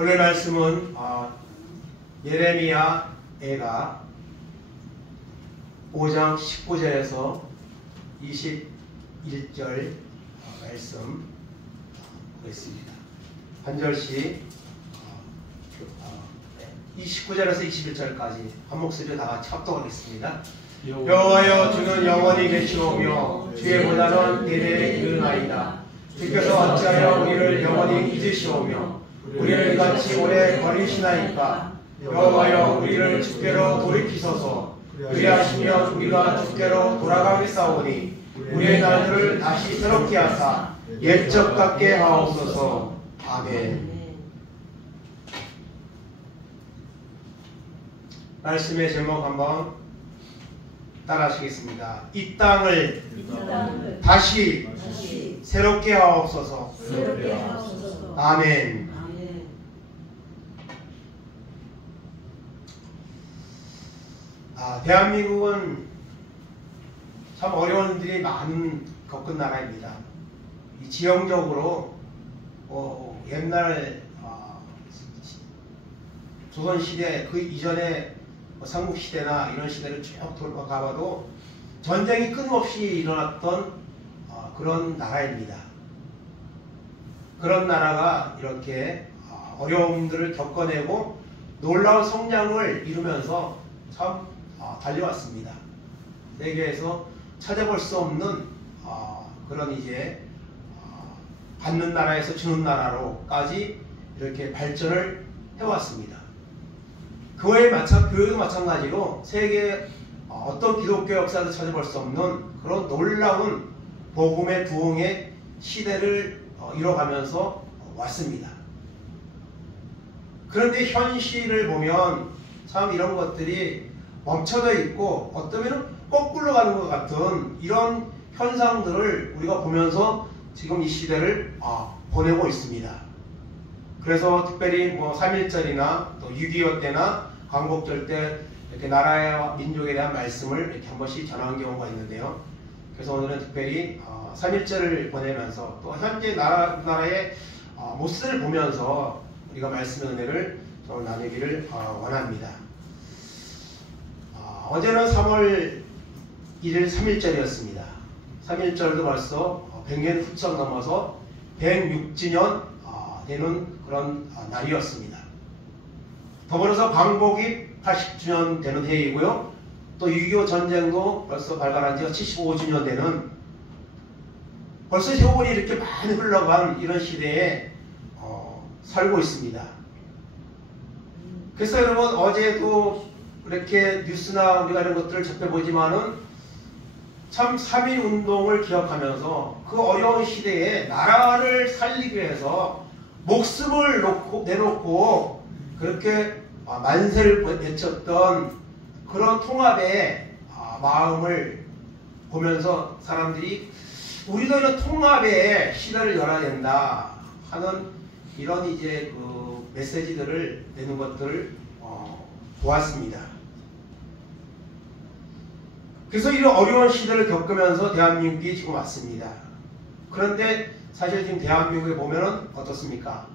오늘 말씀은 예레미야가 5장 19절에서 21절 말씀 보겠습니다. 한 절씩 29절에서 21절까지 한 목소리로 다 같이 합독하겠습니다. 여호와여, 주는 영원히 계시오며 주의 고난은 대대에 이르나이다. 주께서 어찌하여 우리를 영원히 잊으시오며 우리를 이같이 오래 버리시나이까. 여호와여, 우리를 주께로 돌이키소서. 그리하시면 우리가 주께로 돌아가겠사오니 우리의 날들을 다시 새롭게 하사 옛적 같게 하옵소서. 아멘. 말씀의 제목 한번 따라하시겠습니다. 이 땅을 다시 새롭게 하옵소서. 아멘. 대한민국은 참 어려운 일이 많은 겪은 나라입니다. 이 지형적으로 옛날 조선시대 그 이전에 삼국시대나 이런 시대를 쭉 돌아가봐도 전쟁이 끊임없이 일어났던 그런 나라입니다. 그런 나라가 이렇게 어려움들을 겪어내고 놀라운 성장을 이루면서 참 달려왔습니다. 세계에서 찾아볼 수 없는 그런 이제 받는 나라에서 주는 나라로까지 이렇게 발전을 해왔습니다. 교회도 마찬가지로 세계 어떤 기독교 역사도 찾아볼 수 없는 그런 놀라운 복음의 부흥의 시대를 이뤄가면서 왔습니다. 그런데 현실을 보면 참 이런 것들이 멈춰져 있고 어쩌면 거꾸로 가는 것 같은 이런 현상들을 우리가 보면서 지금 이 시대를 보내고 있습니다. 그래서 특별히 3.1절이나 또 6.25 때나 광복절 때 이렇게 나라와 민족에 대한 말씀을 이렇게 한 번씩 전하는 경우가 있는데요. 그래서 오늘은 특별히 3.1절을 보내면서 또 현재 나라의 모습을 보면서 우리가 말씀의 은혜를 좀 나누기를 원합니다. 어제는 3월 1일 3.1절이었습니다. 3.1절도 벌써 100년 훌쩍 넘어서 106주년 되는 그런 날이었습니다. 더불어서 광복이 80주년 되는 해이고요. 또 6.25 전쟁도 벌써 발발한 지가 75주년 되는 벌써 세월이 이렇게 많이 흘러간 이런 시대에 살고 있습니다. 그래서 여러분 어제도 이렇게 뉴스나 우리가 이런 것들을 접해보지만은 참 3.1 운동을 기억하면서 그 어려운 시대에 나라를 살리기 위해서 목숨을 내놓고 그렇게 만세를 외쳤던 그런 통합의 마음을 보면서 사람들이 우리도 이런 통합의 시대를 열어야 된다 하는 이런 이제 그 메시지들을 내는 것들을 보았습니다. 그래서 이런 어려운 시대를 겪으면서 대한민국이 지금 왔습니다. 그런데 사실 지금 대한민국에 보면은 어떻습니까?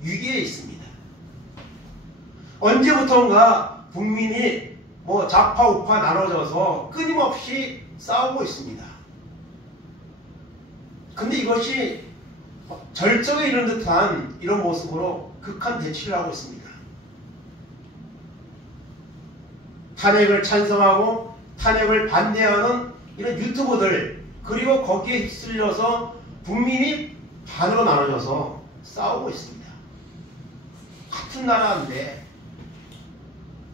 위기에 있습니다. 언제부턴가 국민이 좌파 우파 나눠져서 끊임없이 싸우고 있습니다. 근데 이것이 절정에 이른 듯한 이런 모습으로 극한 대치를 하고 있습니다. 탄핵을 찬성하고 탄핵을 반대하는 이런 유튜브들, 그리고 거기에 휩쓸려서 국민이 반으로 나눠져서 싸우고 있습니다. 같은 나라인데,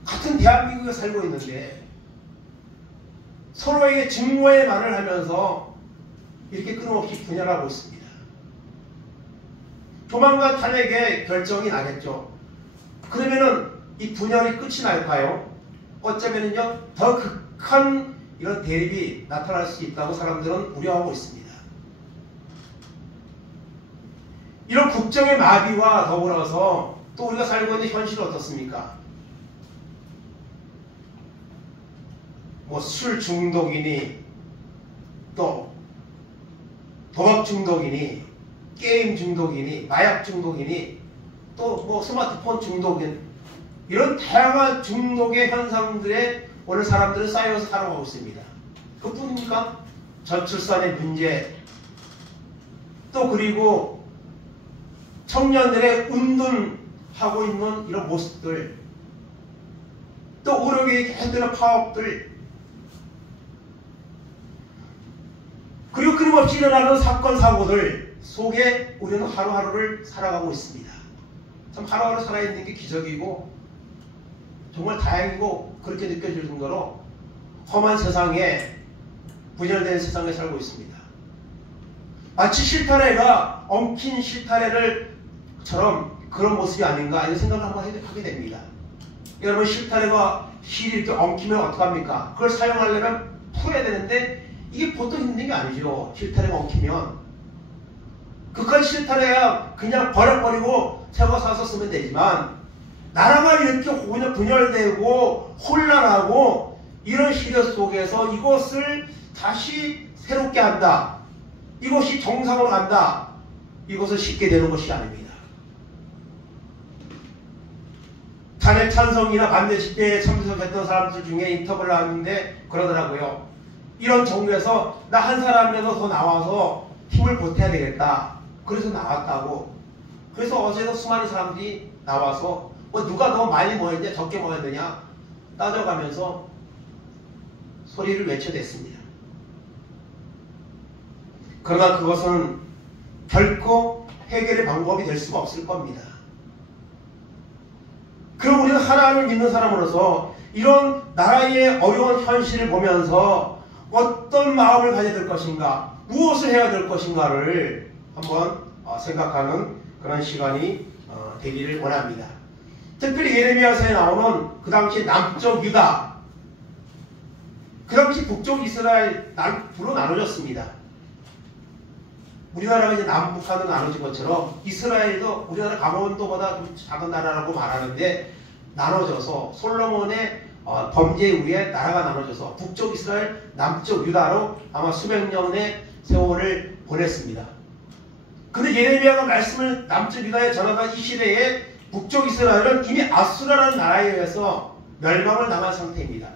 같은 대한민국에 살고 있는데 서로에게 증오의 말을 하면서 이렇게 끊임없이 분열하고 있습니다. 조만간 탄핵의 결정이 나겠죠. 그러면은 이 분열이 끝이 날까요? 어쩌면은요 더 극한 이런 대립이 나타날 수 있다고 사람들은 우려하고 있습니다. 이런 국정의 마비와 더불어서 또 우리가 살고 있는 현실은 어떻습니까? 술 중독이니 또 도박 중독이니 게임 중독이니 마약 중독이니 또 뭐 스마트폰 중독인 이런 다양한 중독의 현상들에 오늘 사람들은 쌓여서 살아가고 있습니다. 그뿐입니까? 저출산의 문제, 또 그리고 청년들의 운동하고 있는 이런 모습들, 또 의료계의 계속되는 파업들, 그리고 끊임없이 일어나는 사건 사고들 속에 우리는 하루하루를 살아가고 있습니다. 참 하루하루 살아있는 게 기적이고 정말 다행이고 그렇게 느껴질 정도로 험한 세상에, 분열된 세상에 살고 있습니다. 마치 실타래가 엉킨 실타래를처럼 그런 모습이 아닌가 이런 생각을 한번 하게 됩니다. 여러분, 실타래가 실이 이렇게 엉키면 어떡합니까? 그걸 사용하려면 풀어야 되는데 이게 보통 힘든 게 아니죠. 실타래가 엉키면 그깟 실타래야 그냥 버려버리고 새거 사서 쓰면 되지만, 나라가 이렇게 분열되고 혼란하고 이런 시대 속에서 이것을 다시 새롭게 한다, 이것이 정상으로 간다, 이것은 쉽게 되는 것이 아닙니다. 탄핵 찬성이나 반대 집회에 참석했던 사람들 중에 인터뷰를 하는데 그러더라고요. 이런 정부에서 나 한 사람이라도 더 나와서 힘을 보태야 되겠다, 그래서 나왔다고. 그래서 어제도 수많은 사람들이 나와서 뭐 누가 더 많이 먹어야 되냐 적게 먹어야 되냐 따져가면서 소리를 외쳐댔습니다. 그러나 그것은 결코 해결의 방법이 될 수가 없을 겁니다. 그럼 우리는 하나님을 믿는 사람으로서 이런 나라의 어려운 현실을 보면서 어떤 마음을 가져야 될 것인가, 무엇을 해야 될 것인가를 한번 생각하는 그런 시간이 되기를 원합니다. 특별히 예레미야서에 나오는 그 당시 남쪽 유다, 그 당시 북쪽 이스라엘 남부로 나눠졌습니다. 우리나라가 이제 남북한으로 나눠진 것처럼 이스라엘도 우리나라 강원도보다 좀 작은 나라라고 말하는데 나눠져서 솔로몬의 범죄 이후에 나라가 나눠져서 북쪽 이스라엘, 남쪽 유다로 아마 수백 년의 세월을 보냈습니다. 근데 예레미야가 말씀을 남쪽 유다에 전하던 이 시대에 북쪽 이스라엘은 이미 아수라라는 나라에 의해서 멸망을 당한 상태입니다.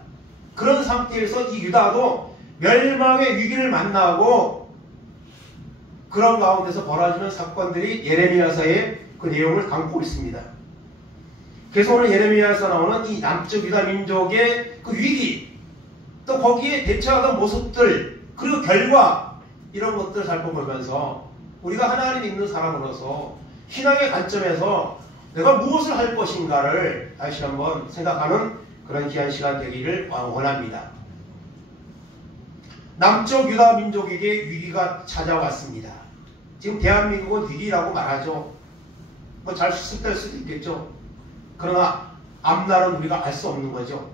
그런 상태에서 이 유다도 멸망의 위기를 만나고 그런 가운데서 벌어지는 사건들이 예레미야서의 그 내용을 담고 있습니다. 그래서 오늘 예레미야에서 나오는 이 남쪽 유다 민족의 그 위기, 또 거기에 대처하던 모습들, 그리고 결과, 이런 것들을 살펴보면서 우리가 하나님 믿는 사람으로서 신앙의 관점에서 내가 무엇을 할 것인가를 다시 한번 생각하는 그런 귀한 시간 되기를 원합니다. 남쪽 유다 민족에게 위기가 찾아왔습니다. 지금 대한민국은 위기라고 말하죠. 뭐 잘 수습될 수도 있겠죠. 그러나 앞날은 우리가 알 수 없는 거죠.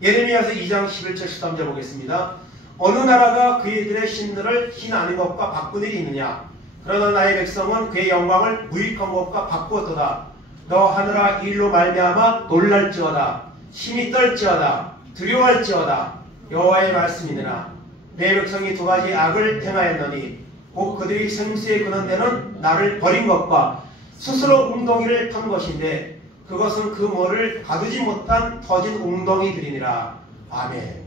예레미야서 2장 11절 13절 보겠습니다. 어느 나라가 그이들의 신들을 흰 아닌 것과 바꾼 일이 있느냐? 그러나 나의 백성은 그의 영광을 무익한 것과 바꾸었도다. 너 하늘아 일로 말미암아 놀랄지어다. 심히 떨지어다. 두려워할지어다. 여호와의 말씀이니라. 내 백성이 두 가지 악을 행하였노니 곧 그들이 생수에 그는 데는 나를 버린 것과 스스로 웅덩이를 판 것인데 그것은 그 뭐를 가두지 못한 터진 웅덩이들이니라. 아멘.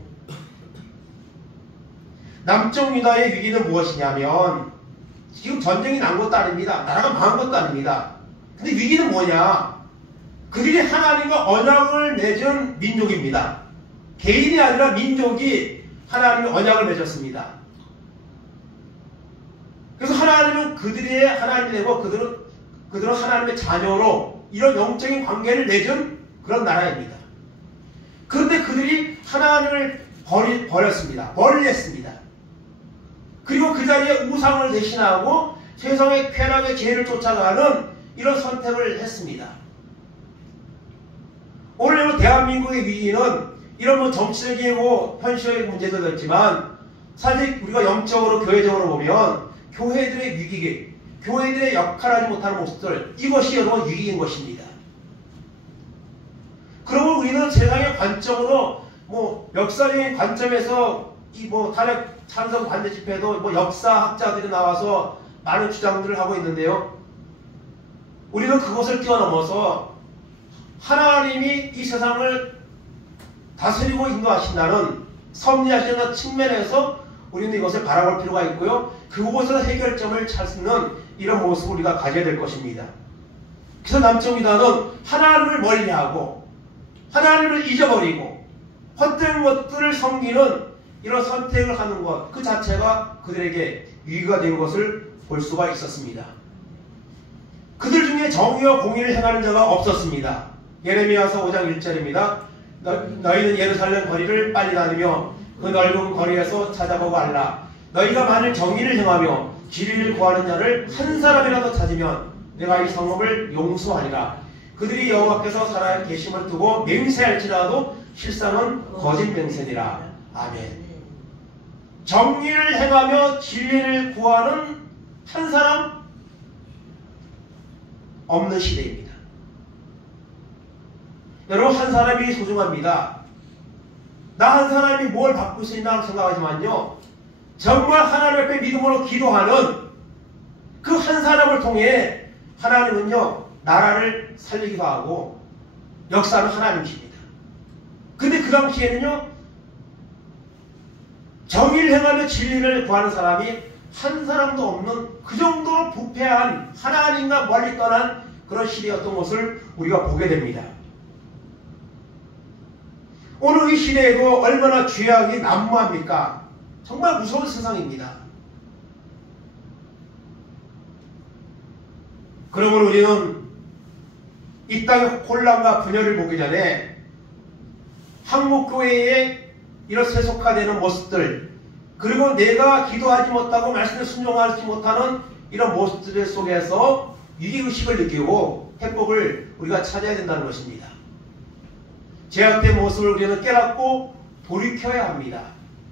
남쪽 유다의 위기는 무엇이냐면 지금 전쟁이 난 것도 아닙니다. 나라가 망한 것도 아닙니다. 근데 위기는 뭐냐? 그들이 하나님과 언약을 맺은 민족입니다. 개인이 아니라 민족이 하나님의 언약을 맺었습니다. 그래서 하나님은 그들의 하나님이 되고 그들은 하나님의 자녀로 이런 영적인 관계를 맺은 그런 나라입니다. 그런데 그들이 하나님을 버렸습니다. 멀리했습니다. 그리고 그 자리에 우상을 대신하고 세상의 쾌락의 죄를 쫓아가는 이런 선택을 했습니다. 오늘 대한민국의 위기는 이런 뭐 정치적이고 현실적인 문제도 있지만 사실 우리가 영적으로 교회적으로 보면 교회들의 위기, 교회들의 역할하지 못하는 모습들, 이것이 여러분 위기인 것입니다. 그러면 우리는 세상의 관점으로 뭐 역사적인 관점에서 이 뭐 탄핵 찬성 반대 집회도 뭐 역사학자들이 나와서 많은 주장들을 하고 있는데요. 우리는 그것을 뛰어넘어서 하나님이 이 세상을 다스리고 인도하신다는 섭리하시는 측면에서 우리는 이것을 바라볼 필요가 있고요. 그곳에서 해결점을 찾는 이런 모습을 우리가 가져야 될 것입니다. 그래서 남청이단은 하나님을 멀리하고 하나님을 잊어버리고 헛된 것들을 섬기는 이런 선택을 하는 것 그 자체가 그들에게 위기가 된 것을 볼 수가 있었습니다. 그들 중에 정의와 공의를 행하는 자가 없었습니다. 예레미야서 5장 1절입니다. 너희는 예루살렘 거리를 빨리 다니며 그 넓은 거리에서 찾아보고 알라. 너희가 만일 정의를 행하며 진리를 구하는 자를 한 사람이라도 찾으면 내가 이 성읍을 용서하리라. 그들이 여호와께서 살아 계심을 두고 맹세할지라도 실상은 거짓 맹세니라. 아멘. 정의를 행하며 진리를 구하는 한 사람 없는 시대입니다. 여러분, 한 사람이 소중합니다. 나 한 사람이 뭘 바꿀 수 있나 생각하지만요, 정말 하나님 앞에 믿음으로 기도하는 그 한 사람을 통해 하나님은요 나라를 살리기도 하고 역사는 하나님이십니다. 근데 그 당시에는요 정의를 행하며 진리를 구하는 사람이 한 사람도 없는 그 정도로 부패한 하나님과 멀리 떠난 그런 시대였던 것을 우리가 보게 됩니다. 오늘 이 시대에도 얼마나 죄악이 난무합니까? 정말 무서운 세상입니다. 그러므로 우리는 이 땅의 혼란과 분열을 보기 전에 한국교회의 이런 세속화되는 모습들, 그리고 내가 기도하지 못하고 말씀에 순종하지 못하는 이런 모습들 속에서 위기의식을 느끼고 회복을 우리가 찾아야 된다는 것입니다. 죄악된 모습을 우리는 깨닫고 돌이켜야 합니다.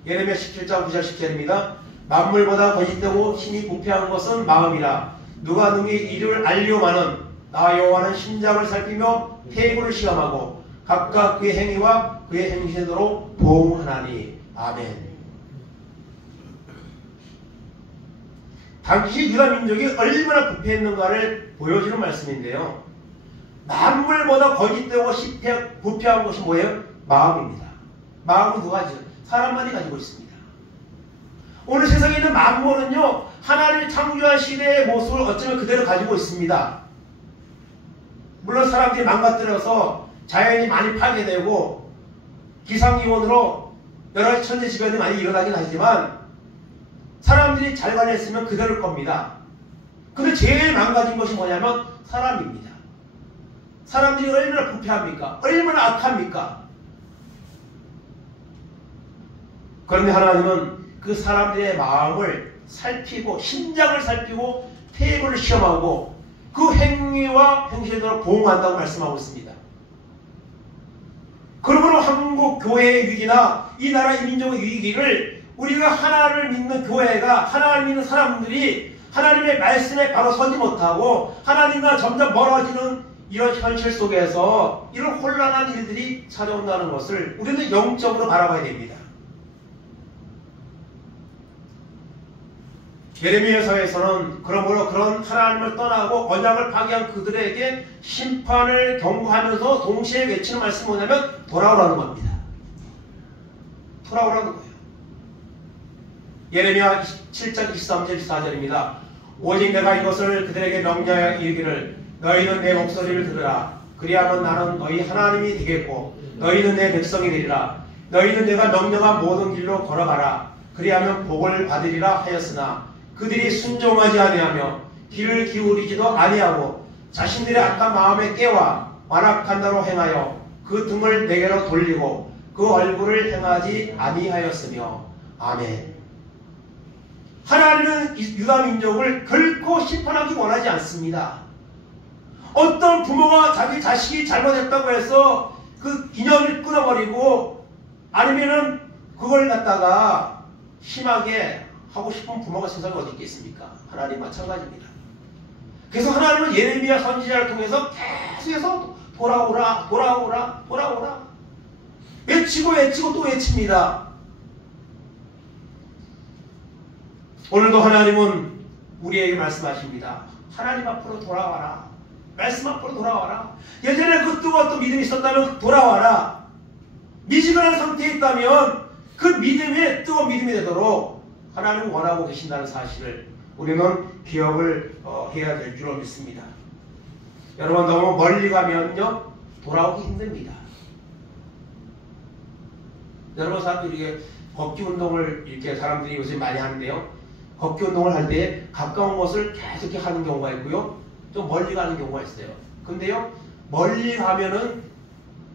예레미야 17장 9절 10절입니다. 만물보다 거짓되고 힘이 부패한 것은 마음이라. 누가 능히 이를 알려마는 나 여호와는 심장을 살피며 폐부를 시험하고 각각 그의 행위와 그의 행실대로 보응하나니. 아멘. 당시 유다 민족이 얼마나 부패했는가를 보여주는 말씀인데요. 만물보다 거짓되고 부패한 것이 뭐예요? 마음입니다. 마음은 누가 가지고? 사람만이 가지고 있습니다. 오늘 세상에 있는 만물은요 하나님이 창조한 시대의 모습을 어쩌면 그대로 가지고 있습니다. 물론 사람들이 망가뜨려서 자연이 많이 파괴되고 기상기온으로 여러 가지 천재지변이 많이 일어나긴 하지만 사람들이 잘 관리했으면 그대로일 겁니다. 근데 제일 망가진 것이 뭐냐면 사람입니다. 사람들이 얼마나 부패합니까? 얼마나 악합니까? 그런데 하나님은 그 사람들의 마음을 살피고 심장을 살피고 폐부를 시험하고 그 행위와 행실대로 보응한다고 말씀하고 있습니다. 그러므로 한국 교회의 위기나 이 나라 이 민족의 위기를 우리가 하나님을 믿는 교회가 하나님을 믿는 사람들이 하나님의 말씀에 바로 서지 못하고 하나님과 점점 멀어지는 이런 현실 속에서 이런 혼란한 일들이 찾아온다는 것을 우리는 영적으로 바라봐야 됩니다. 예레미야서에서는 그러므로 그런 하나님을 떠나고 언약을 파기한 그들에게 심판을 경고하면서 동시에 외치는 말씀이 뭐냐면 돌아오라는 겁니다. 돌아오라는 거예요. 예레미야 7장 23절 24절입니다. 오직 내가 이것을 그들에게 명령하여 이르기를 너희는 내 목소리를 들으라. 그리하면 나는 너희 하나님이 되겠고 너희는 내 백성이 되리라. 너희는 내가 명령한 모든 길로 걸어가라. 그리하면 복을 받으리라 하였으나 그들이 순종하지 아니하며 귀를 기울이지도 아니하고 자신들의 악한 마음에 깨와 완악한 대로 행하여 그 등을 내게로 돌리고 그 얼굴을 행하지 아니하였으며. 아멘. 하나님은 유다 민족을 결코 심판하기 원하지 않습니다. 어떤 부모가 자기 자식이 잘못했다고 해서 그 인연을 끊어버리고 아니면은 그걸 갖다가 심하게 하고 싶은 부모가 세상에 어디 있겠습니까? 하나님 마찬가지입니다. 그래서 하나님은 예레미야 선지자를 통해서 계속해서 돌아오라 돌아오라 돌아오라 외치고 또 외칩니다. 오늘도 하나님은 우리에게 말씀하십니다. 하나님 앞으로 돌아와라. 말씀 앞으로 돌아와라. 예전에 그 뜨거웠던 믿음이 있었다면 돌아와라. 미지근한 상태에 있다면 그 믿음이 뜨거운 믿음이 되도록 하나님은 원하고 계신다는 사실을 우리는 기억을 해야 될 줄로 믿습니다. 여러분, 너무 멀리 가면요 돌아오기 힘듭니다. 여러분, 사람들이 이게 걷기 운동을 이렇게 사람들이 요새 많이 하는데요. 걷기 운동을 할 때 가까운 곳을 계속 이렇게 하는 경우가 있고요. 좀 멀리 가는 경우가 있어요. 근데요, 멀리 가면은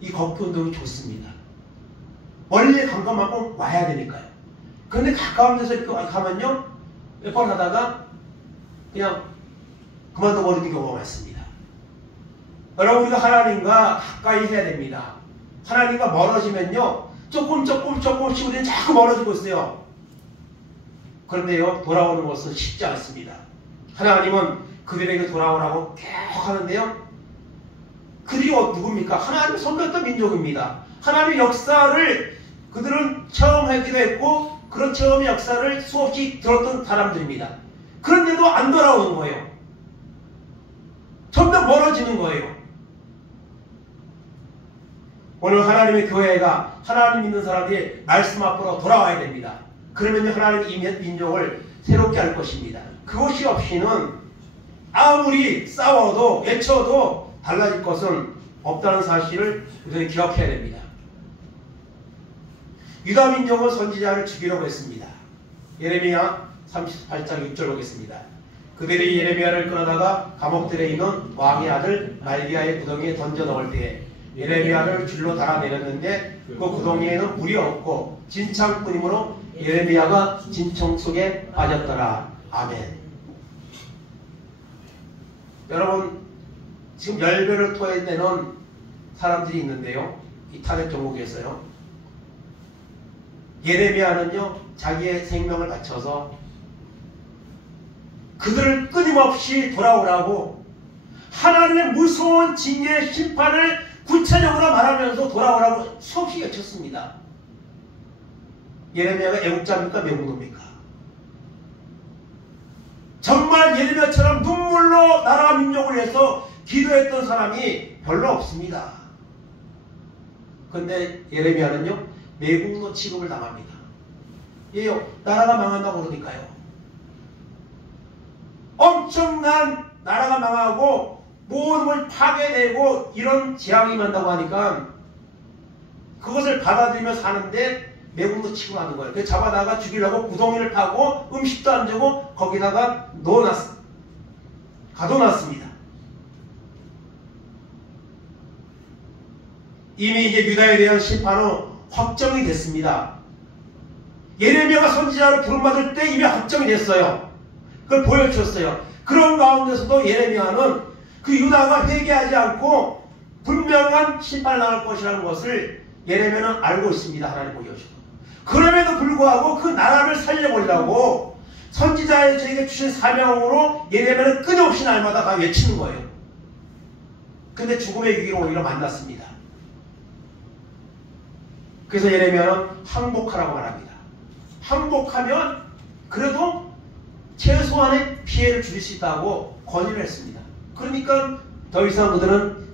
이 걷기 운동이 좋습니다. 멀리 간 것만큼 와야 되니까요. 근데 가까운 데서 이렇게 가면요, 몇 번 하다가 그냥 그만둬 버리는 경우가 많습니다. 여러분, 우리가 하나님과 가까이 해야 됩니다. 하나님과 멀어지면요, 조금씩 우리는 자꾸 멀어지고 있어요. 그런데요, 돌아오는 것은 쉽지 않습니다. 하나님은 그들에게 돌아오라고 계속 하는데요, 그들이 누굽니까? 하나님 섬겼던 민족입니다. 하나님의 역사를 그들은 체험하기도 했고 그런 체험의 역사를 수없이 들었던 사람들입니다. 그런데도 안 돌아오는 거예요. 점점 멀어지는 거예요. 오늘 하나님의 교회가 하나님 믿는 사람들이 말씀 앞으로 돌아와야 됩니다. 그러면 하나님 이 민족을 새롭게 할 것입니다. 그것이 없이는 아무리 싸워도 외쳐도 달라질 것은 없다는 사실을 우리는 기억해야 됩니다. 유다 민족은 선지자를 죽이려고 했습니다. 예레미야 38장 6절 보겠습니다. 그들이 예레미야를 끌어다가 감옥들에 있는 왕의 아들 말기야의 구덩이에 던져 넣을 때에 예레미야를 줄로 달아내렸는데 그 구덩이에는 물이 없고 진창뿐이므로 예레미야가 진청 속에 빠졌더라. 아멘. 여러분, 지금 열배를 토해내는 사람들이 있는데요, 이 타넷 종국에서요, 예레미야는요 자기의 생명을 바쳐서 그들을 끊임없이 돌아오라고 하나님의 무서운 징계의 심판을 구체적으로 말하면서 돌아오라고 수없이 외쳤습니다. 예레미야가 애국자입니까? 매국노입니까? 정말 예레미야처럼 눈물로 나라와 민족을 위해서 기도했던 사람이 별로 없습니다. 그런데 예레미야는요 매국노 취급을 당합니다. 예요, 나라가 망한다고 그러니까요. 엄청난 나라가 망하고 모든 걸 파괴되고 이런 재앙이 난다고 하니까 그것을 받아들이며 사는데 매국노 취급하는 거예요. 그래서 잡아다가 죽이려고 구덩이를 파고 음식도 안 주고 거기다가 가둬놨습니다. 이미 이제 유다에 대한 심판은 확정이 됐습니다. 예레미야가 선지자로 부름받을 때 이미 확정이 됐어요. 그걸 보여주셨어요. 그런 가운데서도 예레미야는 그 유다가 회개하지 않고 분명한 심판을 당할 것이라는 것을 예레미야는 알고 있습니다. 하나님 보여주셔서. 그럼에도 불구하고 그 나라를 살려보려고 선지자에게 주신 사명으로 예레미야는 끊임없이 날마다 다 외치는 거예요. 근데 죽음의 위기로 오히려 만났습니다. 그래서 예레미야는 항복하라고 말합니다. 항복하면 그래도 최소한의 피해를 줄일 수 있다고 권유를 했습니다. 그러니까 더 이상 그들은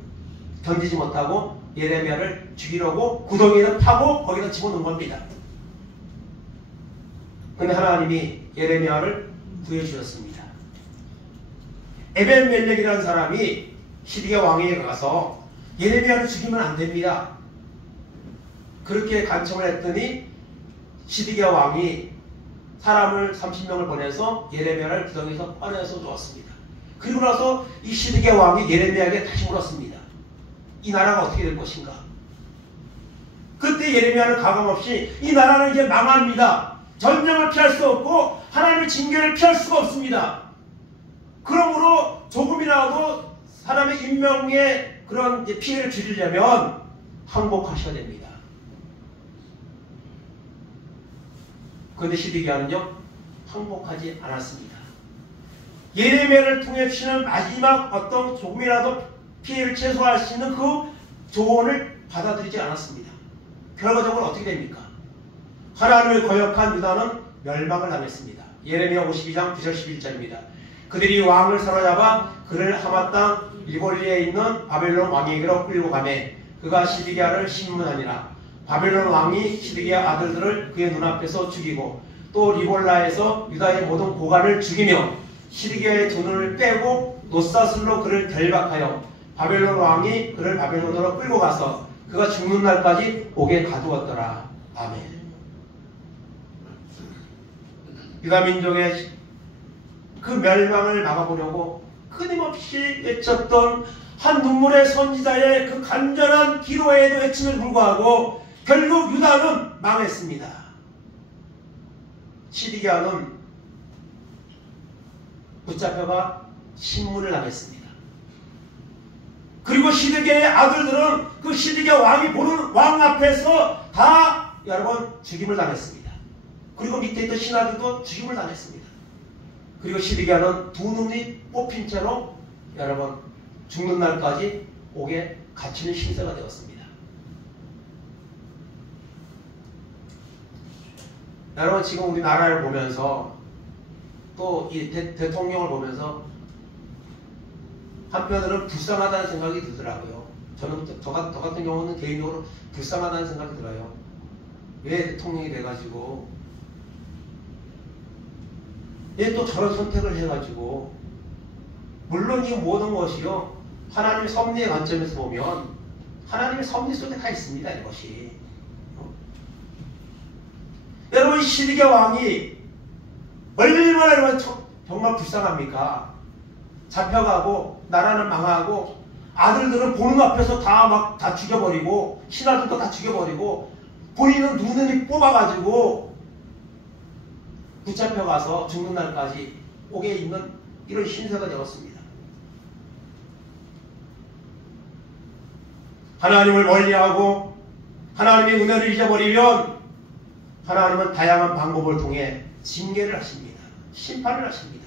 견디지 못하고 예레미야를 죽이려고 구덩이를 파고 거기다 집어넣은 겁니다. 그런데 하나님이 예레미야를 구해주셨습니다. 에벤멜렉이라는 사람이 시드기야 왕에게 가서 예레미야를 죽이면 안 됩니다. 그렇게 간청을 했더니 시드기야 왕이 사람을 30명을 보내서 예레미야를 구덩이에서 꺼내서 주었습니다. 그리고 나서 이 시드기야 왕이 예레미야에게 다시 물었습니다. 이 나라가 어떻게 될 것인가? 그때 예레미야는 가감없이 이 나라는 이제 망합니다. 전쟁을 피할 수 없고 하나님의 징계를 피할 수가 없습니다. 그러므로 조금이라도 사람의 인명에 그런 피해를 줄이려면 항복하셔야 됩니다. 그런데 시드기야는요 항복하지 않았습니다. 예레미야를 통해 주시는 마지막 어떤 조금이라도 피해를 최소화할 수 있는 그 조언을 받아들이지 않았습니다. 결과적으로 어떻게 됩니까? 하나님을 거역한 유다는 멸망을 당했습니다. 예레미야 52장 9절 11절입니다. 그들이 왕을 사로잡아 그를 하마 땅 리볼리에 있는 바벨론 왕에게로 끌고 가매 그가 시드기야를 심문하니라. 바벨론 왕이 시드기야 아들들을 그의 눈앞에서 죽이고 또 리볼라에서 유다의 모든 고관을 죽이며 시드기야의 두 눈을 빼고 노사슬로 그를 결박하여 바벨론 왕이 그를 바벨론으로 끌고 가서 그가 죽는 날까지 옥에 가두었더라. 아멘. 유다 민족의 그 멸망을 막아보려고 끊임없이 외쳤던 한 눈물의 선지자의 그 간절한 기도에도 외침에 불구하고 결국 유다는 망했습니다. 시드기야는 붙잡혀가 신문을 당했습니다. 그리고 시드기야의 아들들은 그 시드기야 왕이 보는 왕 앞에서 다 여러분 죽임을 당했습니다. 그리고 밑에 있던 신하들도 죽임을 당했습니다. 그리고 시드기야는 두 눈이 뽑힌 채로 여러분 죽는 날까지 옥에 갇히는 신세가 되었습니다. 여러분 지금 우리나라를 보면서 또 이 대통령을 보면서 한편으로는 불쌍하다는 생각이 들더라고요. 저는 저 같은 경우는 개인적으로 불쌍하다는 생각이 들어요. 왜 대통령이 돼가지고 왜 또 저런 선택을 해가지고 물론 이 모든 것이요 하나님의 섭리의 관점에서 보면 하나님의 섭리 속에 다 있습니다. 이것이 여러분 시드기야 왕이 얼마나 정말 불쌍합니까? 잡혀가고 나라는 망하고 아들들은 보는 앞에서 다 죽여버리고 신하들도 다 죽여버리고 본인은 눈을 뽑아가지고 붙잡혀가서 죽는 날까지 옥에 있는 이런 신세가 되었습니다. 하나님을 멀리하고 하나님의 은혜를 잊어버리면 하나님은 다양한 방법을 통해 징계를 하십니다. 심판을 하십니다.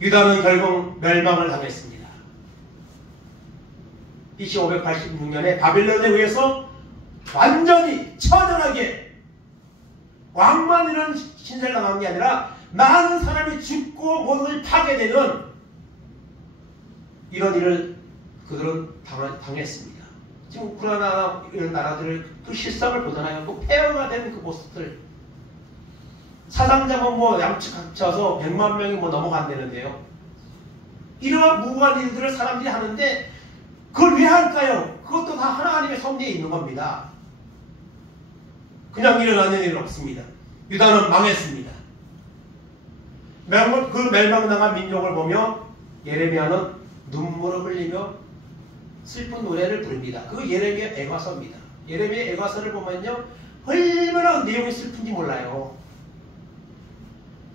유다는 결국 멸망을 당했습니다. BC 586년에 바벨론에 의해서 완전히 처절하게 왕만 이런 신세를 당한 게 아니라 많은 사람이 죽고 모든 파괴되는 이런 일을 그들은 당했습니다. 지금 우크라이나 이런 나라들을 그 실상을 보잖아요. 그 폐허가 된 그 모습들. 사상자가 뭐 양측 합쳐서 100만 명이 뭐 넘어간다는데요. 이러한 무고한 일들을 사람들이 하는데 그걸 왜 할까요? 그것도 다 하나님의 섭리에 있는 겁니다. 그냥 일어나는 일은 없습니다. 유다는 망했습니다. 그 멸망당한 민족을 보며 예레미야는 눈물을 흘리며 슬픈 노래를 부릅니다. 그 예레미야 애가서입니다. 예레미야 애가서를 보면요 얼마나 내용이 슬픈지 몰라요.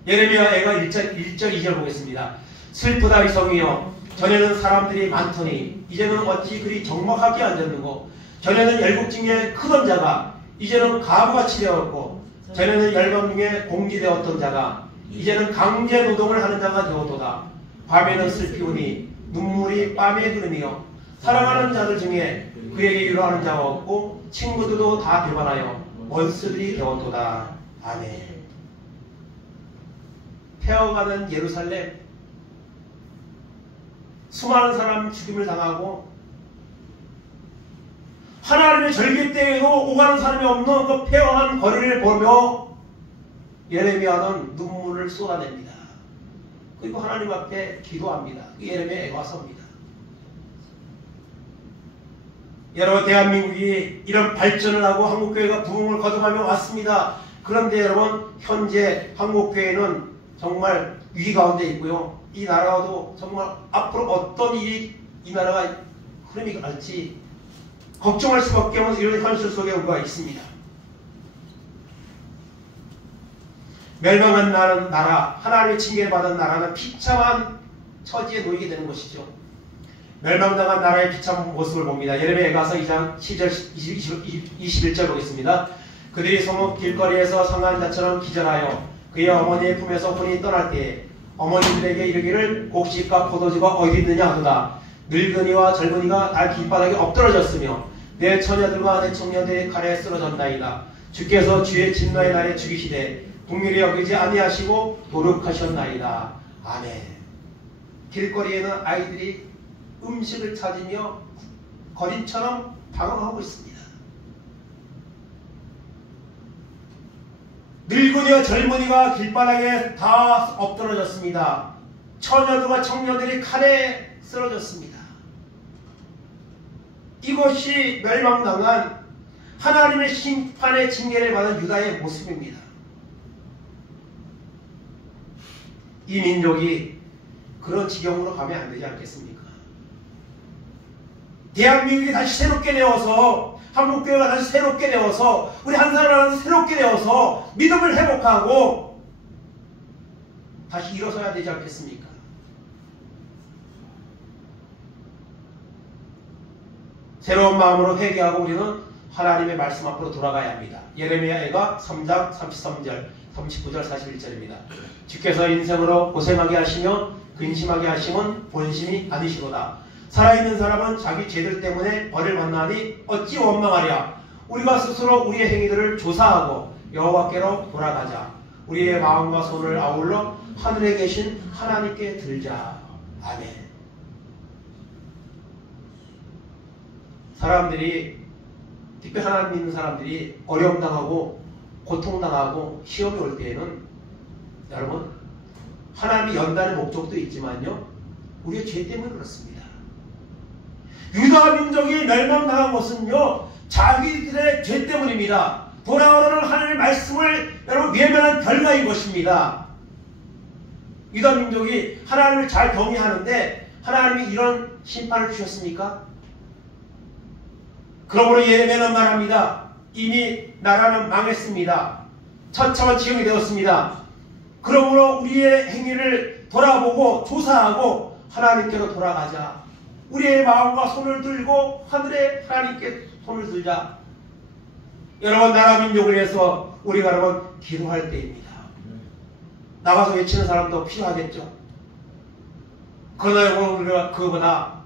예레미야 애가 1절 2절 보겠습니다. 슬프다 이 성이여 전에는 사람들이 많더니 이제는 어찌 그리 적막하게 앉았는고 전에는 열국 중에 크던 자가 이제는 가부같이 되었고 전에는 열방 중에 공기되었던 자가 이제는 강제 노동을 하는 자가 되었도다. 밤에는 슬피우니 눈물이 밤에 흐르며 사랑하는 자들 중에 그에게 위로하는 자가 없고 친구들도 다 배반하여 원수들이 되었도다. 아멘. 폐허가는 예루살렘 수많은 사람 죽임을 당하고 하나님의 절기 때에도 오가는 사람이 없는 그 폐허한 거리를 보며 예레미야는 눈물을 쏟아냅니다. 그리고 하나님 앞에 기도합니다. 그 예레미야 애가서입니다. 여러분 대한민국이 이런 발전을 하고 한국교회가 부흥을 거듭하며 왔습니다. 그런데 여러분 현재 한국교회는 정말 위기 가운데 있고요. 이 나라도 정말 앞으로 어떤 일이 이 나라가 흐름이 갈지 걱정할 수밖에 없는 이런 현실 속에 우리가 있습니다. 멸망한 나라, 하나님의 징계를 받은 나라는 비참한 처지에 놓이게 되는 것이죠. 멸망당한 나라의 비참한 모습을 봅니다. 예레미야 애가서 2장 10절 21절 보겠습니다. 그들이 성읍 길거리에서 상한 자처럼 기절하여 그의 어머니의 품에서 혼이 떠날 때에 어머니들에게 이르기를 곡식과 포도주가 어디 있느냐 하도다. 늙은이와 젊은이가 날 길바닥에 엎드러졌으며 내 처녀들과 내 청년들이 칼에 쓰러졌나이다. 주께서 주의 진노의 날에 죽이시되 긍휼히 여기지 아니하시고 노력하셨나이다. 아멘. 길거리에는 아이들이 음식을 찾으며 거린처럼 방황하고 있습니다. 늙은이와 젊은이가 길바닥에 다 엎드러졌습니다. 처녀들과 청년들이 칼에 쓰러졌습니다. 이것이 멸망당한 하나님의 심판의 징계를 받은 유다의 모습입니다. 이 민족이 그런 지경으로 가면 안 되지 않겠습니까? 대한민국이 다시 새롭게 되어서, 한국교회가 다시 새롭게 되어서, 우리 한 사람 새롭게 되어서 믿음을 회복하고 다시 일어서야 되지 않겠습니까? 새로운 마음으로 회개하고 우리는 하나님의 말씀 앞으로 돌아가야 합니다. 예레미야가 3장 33절 39절 41절입니다. 주께서 인생으로 고생하게 하시며 근심하게 하심은 본심이 아니시로다. 살아있는 사람은 자기 죄들 때문에 벌을 받나니 어찌 원망하랴. 우리가 스스로 우리의 행위들을 조사하고 여호와께로 돌아가자. 우리의 마음과 손을 아울러 하늘에 계신 하나님께 들자. 아멘. 사람들이, 특히 하나님 믿는 사람들이 어려움 당하고 고통당하고 시험이 올 때에는 여러분, 하나님이 연단의 목적도 있지만요, 우리의 죄 때문에 그렇습니다. 유다 민족이 멸망당한 것은요, 자기들의 죄 때문입니다. 돌아오는 하나님의 말씀을 여러분 외면한 결과인 것입니다. 유다 민족이 하나님을 잘 경외하는데 하나님이 이런 심판을 주셨습니까? 그러므로 예레미야는 말합니다. 이미 나라는 망했습니다. 처참한 지경이 되었습니다. 그러므로 우리의 행위를 돌아보고 조사하고 하나님께로 돌아가자. 우리의 마음과 손을 들고 하늘에 하나님께 손을 들자. 여러분, 나라 민족을 위해서 우리가 여러분 기도할 때입니다. 나가서 외치는 사람도 필요하겠죠. 그러나 우리가 그거보다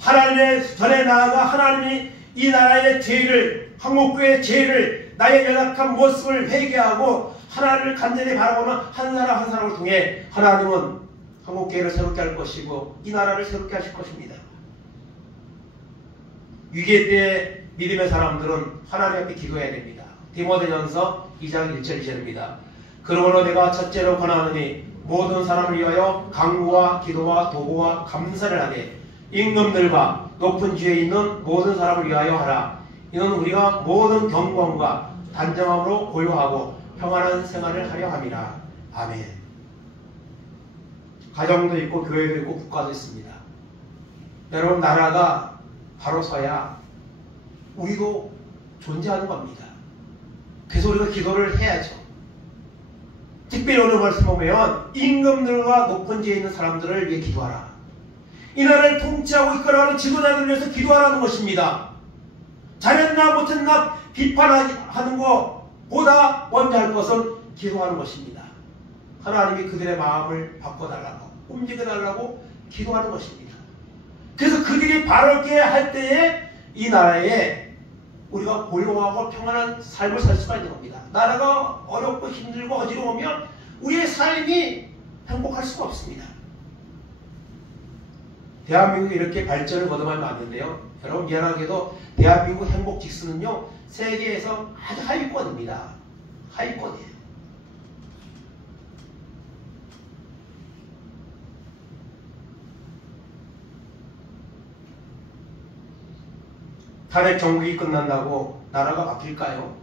하나님의 전에 나아가 하나님이 이 나라의 죄를, 한국교회의 죄를, 나의 연약한 모습을 회개하고 하나님을 간절히 바라보는 한 사람 한 사람을 통해 하나님은 한국교회를 새롭게 할 것이고 이 나라를 새롭게 하실 것입니다. 위기의 때에 믿음의 사람들은 하나님 앞에 기도해야 됩니다. 디모데전서 2장 1절 2절입니다. 그러므로 내가 첫째로 권하노니 모든 사람을 위하여 간구와 기도와 도구와 감사를 하되 임금들과 높은 지에 있는 모든 사람을 위하여 하라. 이는 우리가 모든 경건과 단정함으로 고요하고 평안한 생활을 하려 함이라. 아멘. 가정도 있고 교회도 있고 국가도 있습니다. 여러분, 나라가 바로 서야 우리도 존재하는 겁니다. 그래서 우리가 기도를 해야죠. 특별히 오늘 말씀 보면 임금들과 높은 지에 있는 사람들을 위해 기도하라. 이 나라를 통치하고 이끌어가는 지도자들을 위해서 기도하라는 것입니다. 잘했나 못했나 비판하는 것보다 먼저 할 것은 기도하는 것입니다. 하나님이 그들의 마음을 바꿔달라고, 움직여달라고 기도하는 것입니다. 그래서 그들이 바르게 할 때에 이 나라에 우리가 고요하고 평안한 삶을 살 수가 있는 겁니다. 나라가 어렵고 힘들고 어지러우면 우리의 삶이 행복할 수가 없습니다. 대한민국이 이렇게 발전을 거듭하면 안 되는데요. 여러분, 미안하게도 대한민국 행복 지수는요, 세계에서 아주 하위권입니다. 하위권이에요. 탄핵 정국이 끝난다고 나라가 바뀔까요?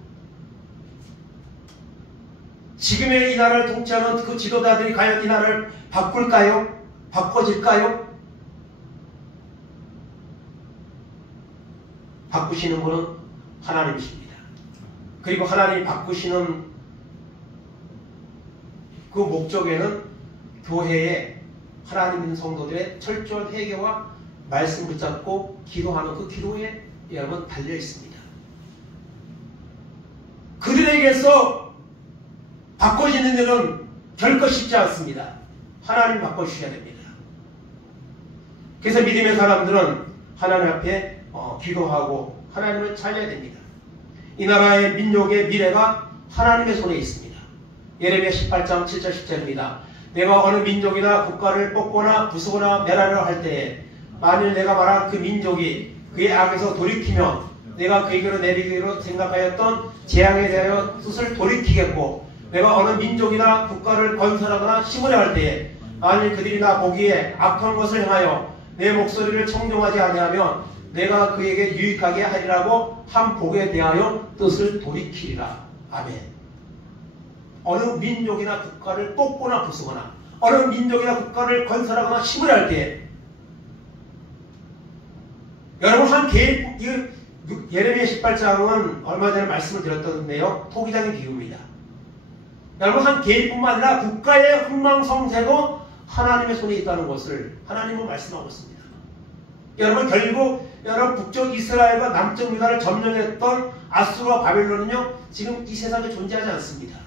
지금의 이 나라를 통치하는 그 지도자들이 과연 이 나라를 바꿀까요? 바꿔질까요? 바꾸시는 분은 하나님이십니다. 그리고 하나님이 바꾸시는 그 목적에는 교회에 하나님 있는 성도들의 철저한 회개와 말씀 붙잡고 기도하는 그 기도에 여러분 달려 있습니다. 그들에게서 바꿔지는 일은 결코 쉽지 않습니다. 하나님 바꿔주셔야 됩니다. 그래서 믿음의 사람들은 하나님 앞에 기도하고 하나님을 찾아야 됩니다. 이 나라의 민족의 미래가 하나님의 손에 있습니다. 예레미야 18장 7절 10절입니다. 내가 어느 민족이나 국가를 뽑거나 부수거나 멸하려 할 때에 만일 내가 말한 그 민족이 그의 악에서 돌이키면 내가 그에게로 내리기로 생각하였던 재앙에 대하여 뜻을 돌이키겠고 내가 어느 민족이나 국가를 건설하거나 심으려 할 때에 만일 그들이 나 보기에 악한 것을 행하여 내 목소리를 청종하지 아니하면 내가 그에게 유익하게 하리라고 한 복에 대하여 뜻을 돌이키리라. 아멘. 어느 민족이나 국가를 뽑거나 부수거나 어느 민족이나 국가를 건설하거나 심으려 할 때에 여러분 한 개인 예레미야 18장은 얼마 전에 말씀을 드렸던데요. 토기장의 비유입니다. 여러분 한 개인뿐만 아니라 국가의 흥망성쇠도 하나님의 손에 있다는 것을 하나님은 말씀하고 있습니다. 여러분 결국 여러분 북쪽 이스라엘과 남쪽 유다를 점령했던 아수르와 바벨론은요 지금 이 세상에 존재하지 않습니다.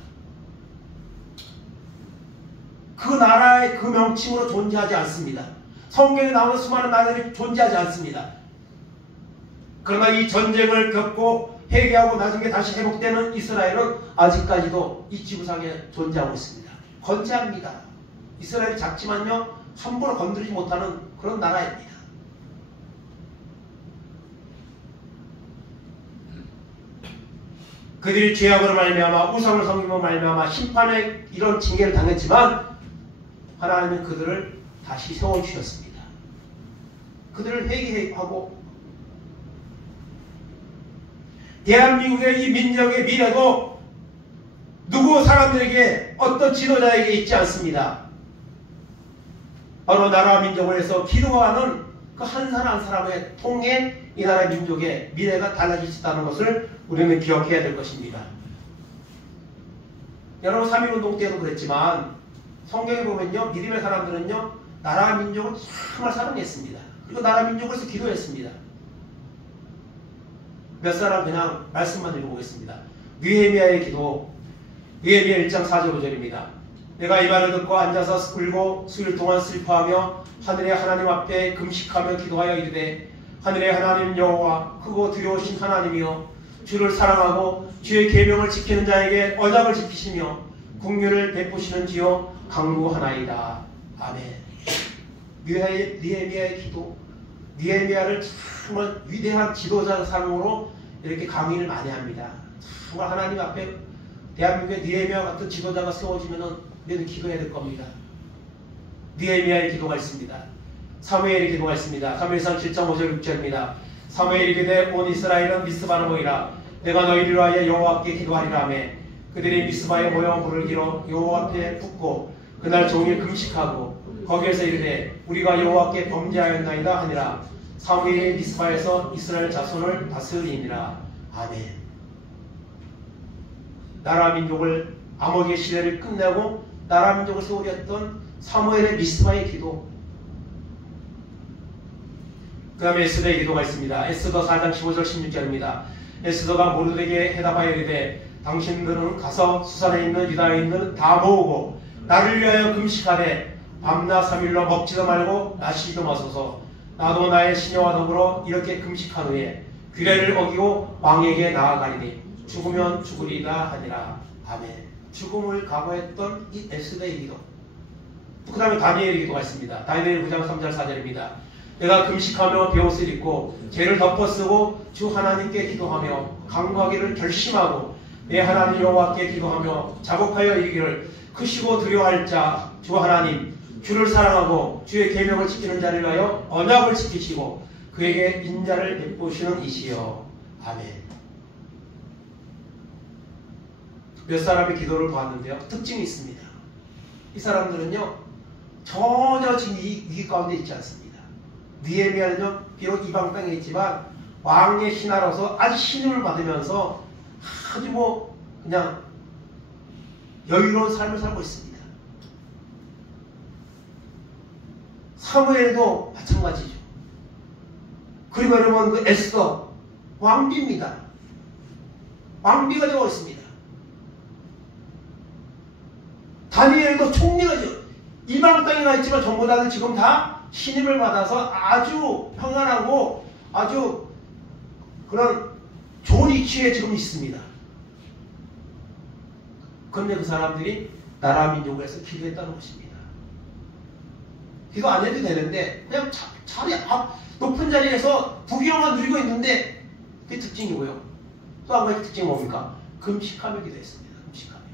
그 나라의 그 명칭으로 존재하지 않습니다. 성경에 나오는 수많은 나라들이 존재하지 않습니다. 그러나 이 전쟁을 겪고 회개하고 나중에 다시 회복되는 이스라엘은 아직까지도 이 지구상에 존재하고 있습니다. 건재합니다. 이스라엘이 작지만요 함부로 건드리지 못하는 그런 나라입니다. 그들이 죄악으로 말미암아 우상을 섬기며 말미암아 심판의 이런 징계를 당했지만 하나님은 그들을 다시 세워주셨습니다. 그들을 회개하고 대한민국의 이 민족의 미래도 누구 사람들에게 어떤 지도자에게 있지 않습니다. 바로 나라와 민족을 위해서 기도하는 그 한 사람 한 사람의 통해 이 나라 민족의 미래가 달라질 수 있다는 것을 우리는 기억해야 될 것입니다. 여러분 3.1운동 때도 그랬지만 성경에 보면요 믿음의 사람들은요 나라와 민족을 정말 사랑했습니다. 그리고 나라 민족을 위해서 기도했습니다. 몇 사람 그냥 말씀만 읽어보겠습니다. 느헤미야의 기도 느헤미야 1장 4절 5절입니다. 내가 이 말을 듣고 앉아서 울고 수일 동안 슬퍼하며 하늘의 하나님 앞에 금식하며 기도하여 이르되 하늘의 하나님 여호와 크고 두려우신 하나님이여 주를 사랑하고 주의 계명을 지키는 자에게 언약을 지키시며 긍휼을 베푸시는 지요 강구하나이다. 아멘. 느헤미야의 기도 느헤미야를 정말 위대한 지도자 상으로 이렇게 강의를 많이 합니다. 정말 하나님 앞에 대한민국의 느헤미야 같은 지도자가 세워지면은 우리는 기도해야 될 겁니다. 느헤미야의 기도가 있습니다. 사무엘의 기도가 있습니다. 사무엘상 7장 5절 6절입니다. 사무엘이 이르되 온 이스라엘은 미스바로 모이라 내가 너희를 위하여 여호와께 기도하리라 하며 그들이 미스바에 모여 물을 길어 여호와 앞에 붓고 그날 종일 금식하고 거기에서 이르되 우리가 여호와께 범죄하였나이다 하니라. 사무엘이 미스바에서 이스라엘 자손을 다스리니라. 아멘. 나라 민족을 암흑의 시대를 끝내고 나라 민족을 세우렸던 사무엘의 미스바의 기도. 그 다음에 에스더의 기도가 있습니다. 에스더 4장 15절 16절입니다. 에스더가 모르드에게 해답하여 이르되 당신들은 가서 수산에 있는 유다에 있는 다 모으고 나를 위하여 금식하되 밤낮 3일로 먹지도 말고 마시지도 마소서. 나도 나의 시녀와 더불어 이렇게 금식한 후에 규례를 어기고 왕에게 나아가리니 죽으면 죽으리라 하니라. 아멘. 죽음을 각오했던 이 에스더의 기도. 그 다음에 다니엘의 기도가 있습니다. 다니엘 9장 3절 4절입니다. 내가 금식하며 베옷을 입고 죄를 덮어쓰고 주 하나님께 기도하며 강구하기를 결심하고 내 하나님 여호와께 기도하며 자복하여 이르기를 크시고 두려워할 자 주 하나님 주를 사랑하고 주의 계명을 지키는 자를 위하여 언약을 지키시고 그에게 인자를 베푸시는 이시여. 아멘. 몇 사람의 기도를 보았는데요. 특징이 있습니다. 이 사람들은요 전혀 지금 위기 가운데 있지 않습니다. 느헤미야는요 비록 이방 땅에 있지만 왕의 신하로서 아주 신임을 받으면서 아주 그냥 여유로운 삶을 살고 있습니다. 사무엘도 마찬가지죠. 그리고 여러분 그 에스더 왕비입니다. 왕비가 되어 있습니다. 다니엘도 총리가죠. 이방 땅에 가 있지만 전부 다들 지금 다 신임을 받아서 아주 평안하고 아주 그런 좋은 위치에 지금 있습니다. 그런데 그 사람들이 나라 민족을 위해서 기도했다는 것입니다. 기도 안 해도 되는데 그냥 자리 앞 높은 자리에서 부귀영화 누리고 있는데 그게 특징이고요. 또 한 가지 특징이 뭡니까? 금식하며 기도했습니다. 금식하며.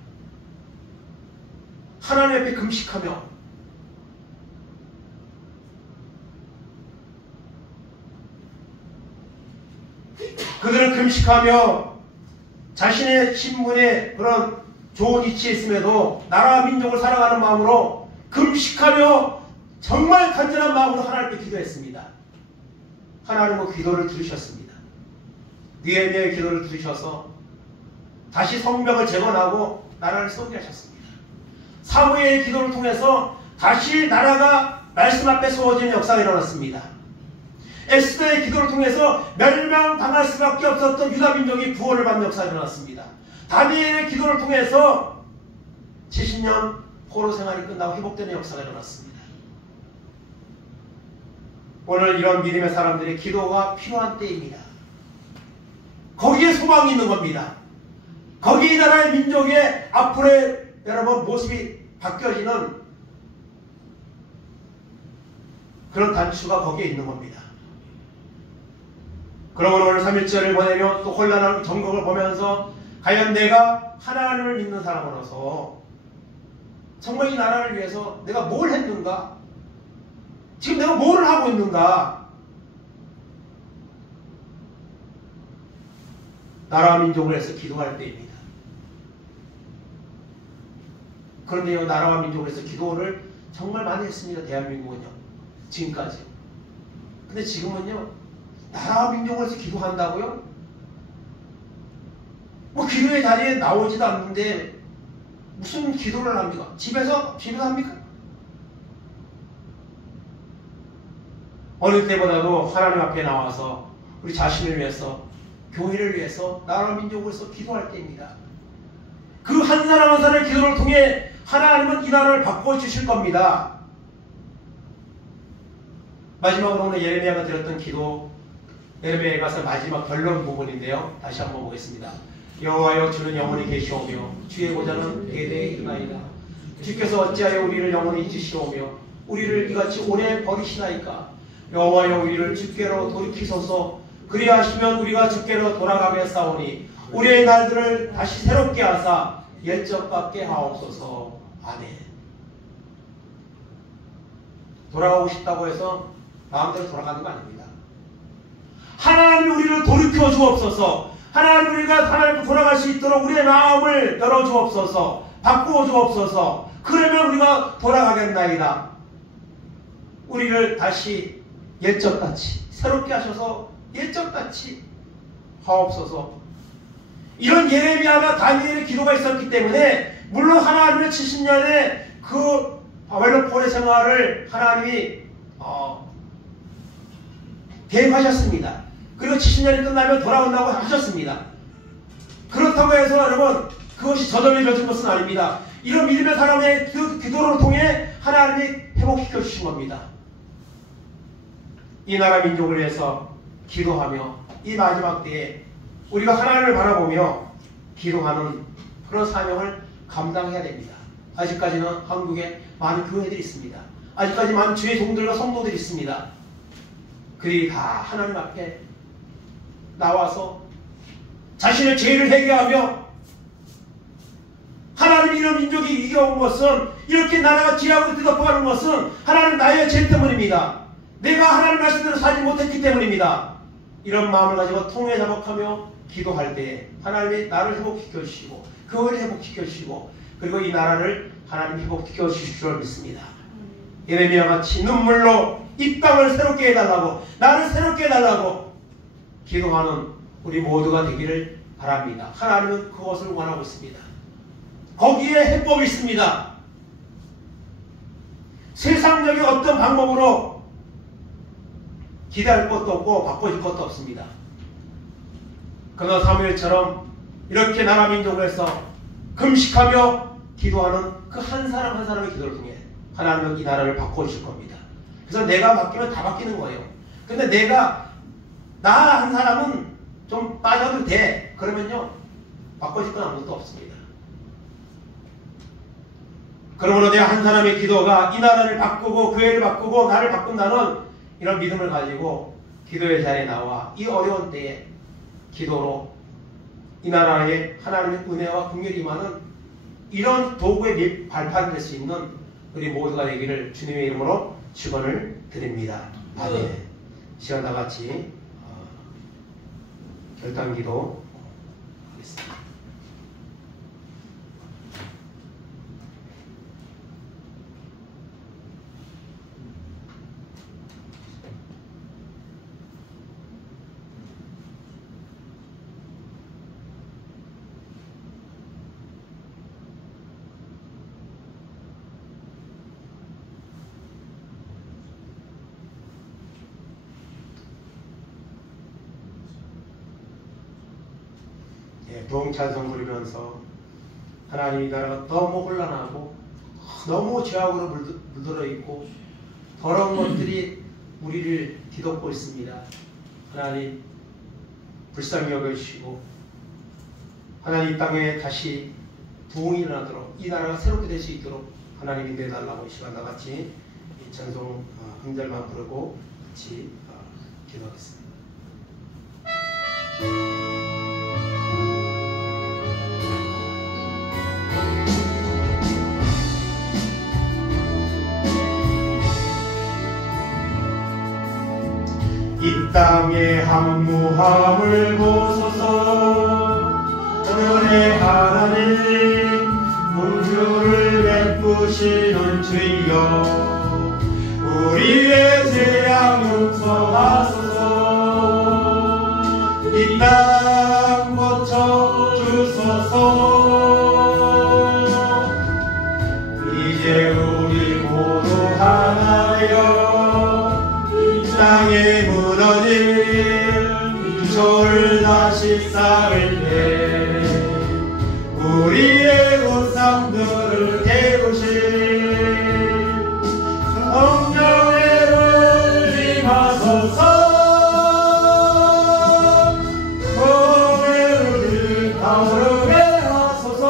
하나님 앞에 금식하며 그들은 금식하며 자신의 신분의 그런 좋은 위치에 있음에도 나라와 민족을 사랑하는 마음으로 금식하며 정말 간절한 마음으로 하나님께 기도했습니다. 하나님은 기도를 들으셨습니다. 느헤미야의 기도를 들으셔서 다시 성벽을 재건하고 나라를 세우게 하셨습니다. 사무엘의 기도를 통해서 다시 나라가 말씀 앞에 세워지는 역사가 일어났습니다. 에스더의 기도를 통해서 멸망당할 수밖에 없었던 유다민족이 구원을 받는 역사가 일어났습니다. 다니엘의 기도를 통해서 70년 포로 생활이 끝나고 회복되는 역사가 일어났습니다. 오늘 이런 믿음의 사람들의 기도가 필요한 때입니다. 거기에 소망이 있는 겁니다. 거기에 이 나라의 민족의 앞으로의 여러분 모습이 바뀌어지는 그런 단추가 거기에 있는 겁니다. 그러면 오늘 3.1절을 보내며 또 혼란한 정국을 보면서 과연 내가 하나님을 믿는 사람으로서 정말 이 나라를 위해서 내가 뭘 했는가? 지금 내가 뭘 하고 있는가? 나라와 민족을 위해서 기도할 때입니다. 그런데요, 나라와 민족을 위해서 기도를 정말 많이 했습니다. 대한민국은요. 지금까지. 근데 지금은요, 나라와 민족을 위해서 기도한다고요? 뭐 기도의 자리에 나오지도 않는데 무슨 기도를 합니까? 집에서 합니까? 어느 때보다도 하나님 앞에 나와서 우리 자신을 위해서, 교회를 위해서, 나라와 민족을 위해서 기도할 때입니다. 그 한 사람 한 사람의 기도를 통해 하나님은 이 나라를 바꿔주실 겁니다. 마지막으로 오늘 예레미야가 드렸던 기도, 예레미야에 가서 마지막 결론 부분인데요. 다시 한번 보겠습니다. 여호와여, 주는 영원히 계시오며 주의 보좌는 대대에 이르나이다. 주께서 어찌하여 우리를 영원히 잊으시오며 우리를 이같이 오래 버리시나이까. 여호와여, 우리를 주께로 돌이키소서. 그리하시면 우리가 주께로 돌아가겠사오니 우리의 날들을 다시 새롭게 하사 옛적 같게 하옵소서. 아멘. 돌아가고 싶다고 해서 마음대로 돌아가는 거 아닙니다. 하나님이 우리를 돌이켜 주옵소서. 하나님, 우리가 하나님께 돌아갈 수 있도록 우리의 마음을 열어 주옵소서. 바꾸어 주옵소서. 그러면 우리가 돌아가겠나이다. 우리를 다시 옛적같이 새롭게 하셔서 옛적같이 하옵소서. 이런 예레미야나 다니엘의 기도가 있었기 때문에 물론 하나님의 70년의 그 바벨론 포로의 생활을 하나님이 계획하셨습니다. 그리고 70년이 끝나면 돌아온다고 하셨습니다. 그렇다고 해서 여러분 그것이 저절로 이루어진 것은 아닙니다. 이런 믿음의 사람의 그 기도를 통해 하나님이 회복시켜 주신 겁니다. 이 나라 민족을 위해서 기도하며 이 마지막 때에 우리가 하나님을 바라보며 기도하는 그런 사명을 감당해야 됩니다. 아직까지는 한국에 많은 교회들이 있습니다. 아직까지 많은 주의 종들과 성도들이 있습니다. 그들이 다 하나님 앞에 나와서 자신의 죄를 회개하며 하나님, 이런 민족이 이겨온 것은, 이렇게 나라가 지하고 뒤덮어가는 것은 하나님 나의 죄 때문입니다. 내가 하나님 말씀대로 살지 못했기 때문입니다. 이런 마음을 가지고 통회 자복하며 기도할 때 하나님이 나를 회복시켜 주시고 교회를 회복시켜 주시고 그리고 이 나라를 하나님이 회복시켜 주실 줄 믿습니다. 예레미야 같이 눈물로 이 땅을 새롭게 해달라고, 나를 새롭게 해달라고 기도하는 우리 모두가 되기를 바랍니다. 하나님은 그것을 원하고 있습니다. 거기에 해법이 있습니다. 세상적인 어떤 방법으로 기대할 것도 없고 바꿔줄 것도 없습니다. 그러나 사무엘처럼 이렇게 나라 민족을 해서 금식하며 기도하는 그 한 사람 한 사람의 기도를 통해 하나님은 이 나라를 바꿔주실 겁니다. 그래서 내가 바뀌면 다 바뀌는 거예요. 근데 나 한 사람은 좀 빠져도 돼. 그러면요 바꿔줄 건 아무것도 없습니다. 그러므로 내가 한 사람의 기도가 이 나라를 바꾸고 그 애를 바꾸고 나를 바꾼다는 이런 믿음을 가지고 기도의 자리에 나와 이 어려운 때에 기도로 이 나라에 하나님의 은혜와 긍휼이 임하는 이런 도구의 발판이 될 수 있는 우리 모두가 되기를 주님의 이름으로 축원을 드립니다. 아멘. 시간 다 같이 결단기도 하겠습니다. 부흥 찬송 부르면서 하나님 이 나라가 너무 혼란하고 너무 죄악으로 물들어 있고 더러운 것들이 우리를 뒤덮고 있습니다. 하나님 불쌍히 여겨주시고 하나님 이 땅에 다시 부흥이 일어나도록 이 나라가 새롭게 될 수 있도록 하나님이 내달라고 이 시간 다 같이 이 찬송 한 절만 부르고 같이 기도하겠습니다. 이 땅의 한무함을 보소서. 하늘의 하나님 공주를 베푸시는 주여, 우리의 죄악 용서하소서. 이 땅 고쳐주소서. 이제 우리 모두 하나 되어 이 땅에 무너진 조를 다시 쌓을 때 우리의 우상들을 깨우신 성령의 불 임하소서. 공의를 타오르게 하소서.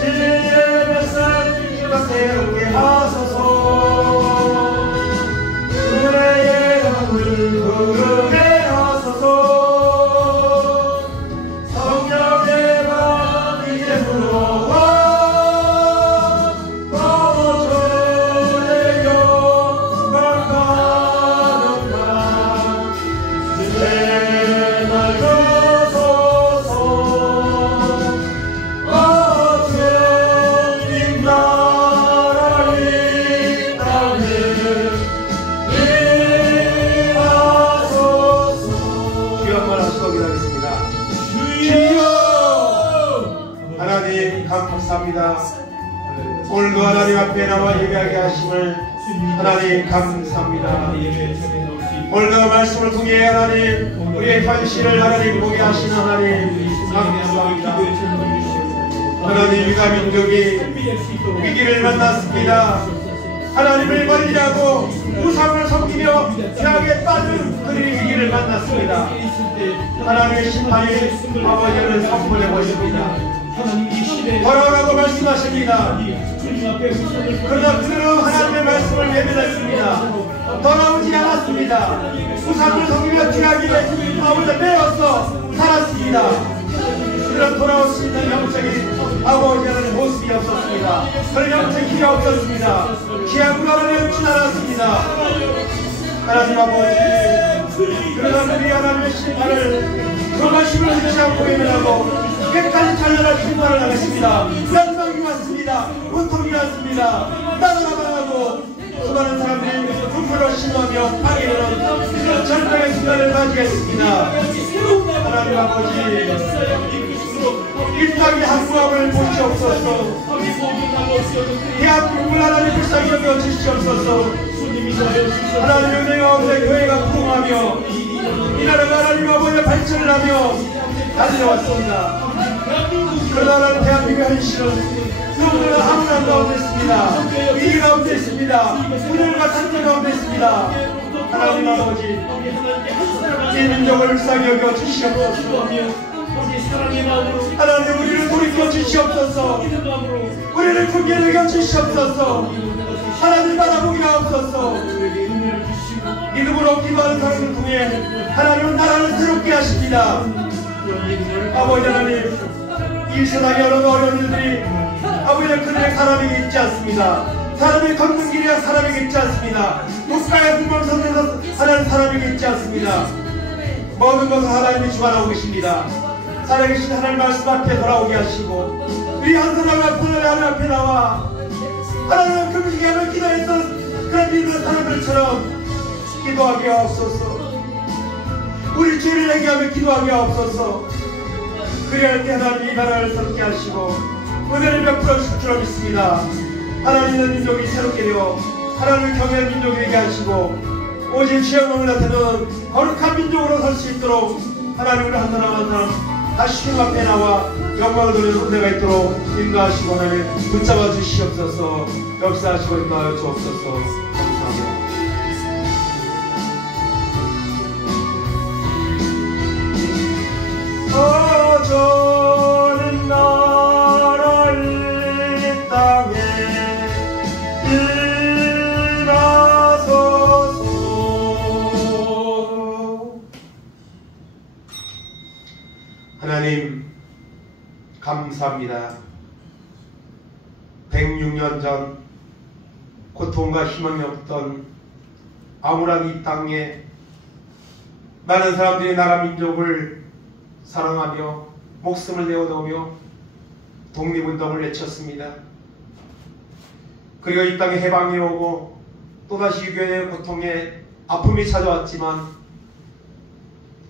진리의 뱃살과 새롭게 하소서. 은혜의 강물 흐르게 하소서. 성령의 밤 이제 불어와 거저의 영광 가득한 주의 날 주소서. 주님 나라 이 땅에 임하소서. 주여 한번 하시고 기도하겠습니다. 주여 하나님 감사합니다. 오늘도 하나님 앞에 나와 예배하게 하심을 하나님 감사합니다. 오늘도 말씀을 통해 하나님 우리의 현실을 하나님 보게 하시는 하나님 감사합니다. 하나님 유다 민족이 위기를 만났습니다. 하나님을 버리려고 우상을 섬기며 죄악에 빠진 그들이 위기를 만났습니다. 하나님의 심판이 아버지를 선포해보십니다. 돌아오라고 말씀하십니다. 그러나 그들은 하나님의 말씀을 외면했습니다. 돌아오지 않았습니다. 우상을 섬기며 죄악에 아버지를 빼앗어 살았습니다. 그런 돌아올 수 있는 영적인 아버지의 모습이 없었습니다. 그런 영적인 길이 없었습니다. 기약으로 하나님 않았습니다. 하나님 아버지, 그러나 우리 하나님의 심판을 그것임을 잊지 않고 외면하고 끝까지 찬란한 심판을 하겠습니다. 멸망이 왔습니다. 고통이 왔습니다. 따라가고 수많은 사람들이 눈물로 심하며 파괴되는 그런 절망의 순간을 맞이했습니다. 하나님 아버지, 이 땅의 한무함을 보시옵소서. 대한민국을 하나님 불쌍히 여겨 주시옵소서. 하나님의 은혜 가운데 교회가 부흥하며 이 나라가 하나님 아버지의 발전을 하며 달려왔습니다. 그러나 하나님 대한민국의 현실은 너무나 함란 가운데 있습니다. 위기 가운데 있습니다. 분열과 탄전 가운데 있습니다. 하나님 아버지, 이 민족을 불쌍히 여겨 주시옵소서. 사랑의 마음으로 하나님 우리를 돌이켜 주시옵소서. 믿는 마음으로 우리를 굳게 여겨 주시옵소서. 하나님 바라보기가 없소서. 우리에게 은혜를 주시고 믿음으로 기도하는 사람을 통해 하나님은 나라를 새롭게 하십니다. 아버지 하나님, 이 세상에 여러 어려운 일들이 아버지 그들의 사람에게 있지 않습니다. 사람의 걷는 길이야 사람에게 있지 않습니다. 국가의 불만선에서 하나님 사람에게 있지 않습니다. 모든 것을 하나님이 주관하고 계십니다. 살아계신 하나님 말씀 앞에 돌아오게 하시고 우리 한 사람 앞에 하나님 앞에 나와 하나님 금식에 하며 기도했던 그런 믿는 사람들처럼 기도하게 하옵소서. 우리 죄를 얘기하며 기도하게 하옵소서. 그래야 때 하나님이 나라를 새롭게 하시고 은혜를 베풀어 주실 줄 믿습니다. 하나님의 민족이 새롭게 되어 하나님을 경외하는 민족이 되게 하시고 오직 주영광을 나타내는 거룩한 민족으로 설 수 있도록 하나님을 한 사람 한 사람 다시 주님 앞에 나와 영광을 돌리는 은혜가 있도록 인도하시고 하나님 붙잡아 주시옵소서. 역사하시고 인도하여 주옵소서. 감사합니다. 저는 나라를 이 땅에 일어서서 하나님 감사합니다. 106년 전 고통과 희망이 없던 암울한 이 땅에 많은 사람들이 나라 민족을 사랑하며 목숨을 내어놓으며 독립운동을 외쳤습니다. 그리고 이 땅에 해방이 오고 또다시 유교의 고통에 아픔이 찾아왔지만